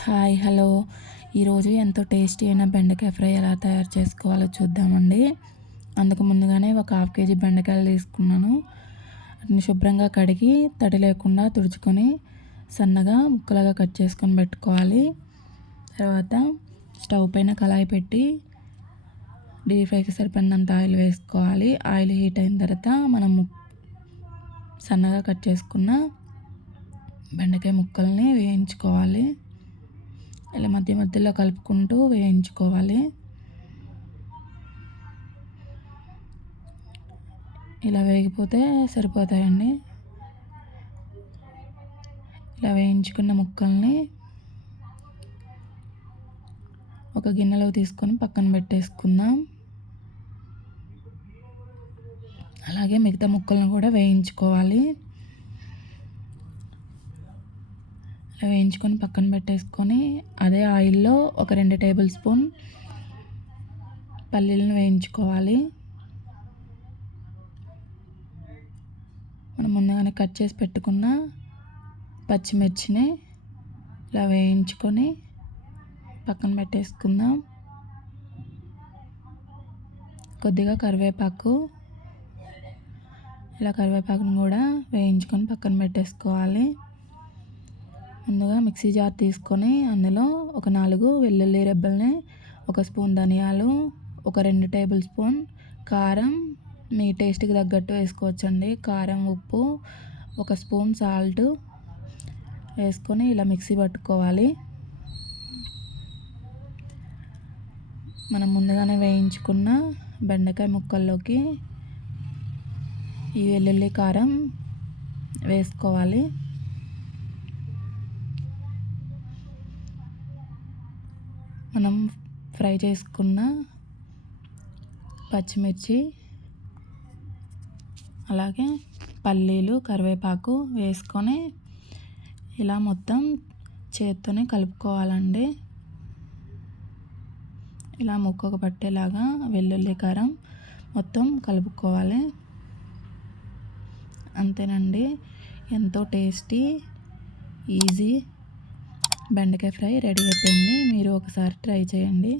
Hi hello ఈరోజు ఎంతో tasty అయిన బెండకాయ ఫ్రై ఎలా తయారు చేసుకోవాలో చూద్దామండి. అందుకు ముందుగానే ఒక హాఫ్ కేజీ బెండకాయలు తీసుకున్నాను. వాటిని శుభ్రంగా కడిగి తడి లేకుండా తుడుచుకొని సన్నగా ముక్కలుగా కట్ చేసుకొని పెట్టుకోవాలి. తర్వాత స్టవ్ పైన కళాయి పెట్టి డీప్ ఫ్రైకి సరిపడినంత ఆయిల్ వేసుకోవాలి. ఆయిల్ హీట్ అయిన తర్వాత మనం సన్నగా కట్ చేసుకున్న బెండకాయ ముక్కల్ని వేయించుకోవాలి. ఇలా మధ్య మధ్యలో కలుపుకుంటూ వేయించుకోవాలి. ఇలా వేగిపోతే సరిపోతాయండి. ఇలా వేయించుకున్న ముక్కల్ని ఒక గిన్నెలో తీసుకొని పక్కన పెట్టేసుకుందాం. అలాగే మిగతా ముక్కలను కూడా వేయించుకోవాలి. వేయించుకొని పక్కన పెట్టేసుకొని అదే ఆయిల్లో ఒక 2 టేబుల్ స్పూన్ పల్లీలను వేయించుకోవాలి. మనం ముందుగానే కట్ చేసి పెట్టుకున్న పచ్చిమిర్చిని ఇలా వేయించుకొని పక్కన పెట్టేసుకుందాం. కొద్దిగా కరివేపాకు, ఇలా కరివేపాకును కూడా వేయించుకొని పక్కన పెట్టేసుకోవాలి. ముందుగా మిక్సీ జార్ తీసుకొని అందులో ఒక 4 వెల్లుల్లి రెబ్బల్ని, 1 స్పూన్ ధనియాలు, ఒక 2 టేబుల్ స్పూన్ కారం, మీ టేస్ట్కి తగ్గట్టు వేసుకోవచ్చండి. కారం, ఉప్పు, 1 స్పూన్ సాల్ట్ వేసుకొని ఇలా మిక్సీ పట్టుకోవాలి. మనం ముందుగానే వేయించుకున్న బెండకాయ ముక్కల్లోకి ఈ వెల్లుల్లి కారం వేసుకోవాలి. మనం ఫ్రై చేసుకున్న పచ్చిమిర్చి, అలాగే పల్లీలు, కరివేపాకు వేసుకొని ఇలా మొత్తం చేత్తోనే కలుపుకోవాలండి. ఇలా ముక్కకు పట్టేలాగా వెల్లుల్లి కారం మొత్తం కలుపుకోవాలి. అంతేనండి, ఎంతో టేస్టీ ఈజీ బెండకాయ ఫ్రై రెడీ అయిపోయింది. మీరు ఒకసారి ట్రై చేయండి.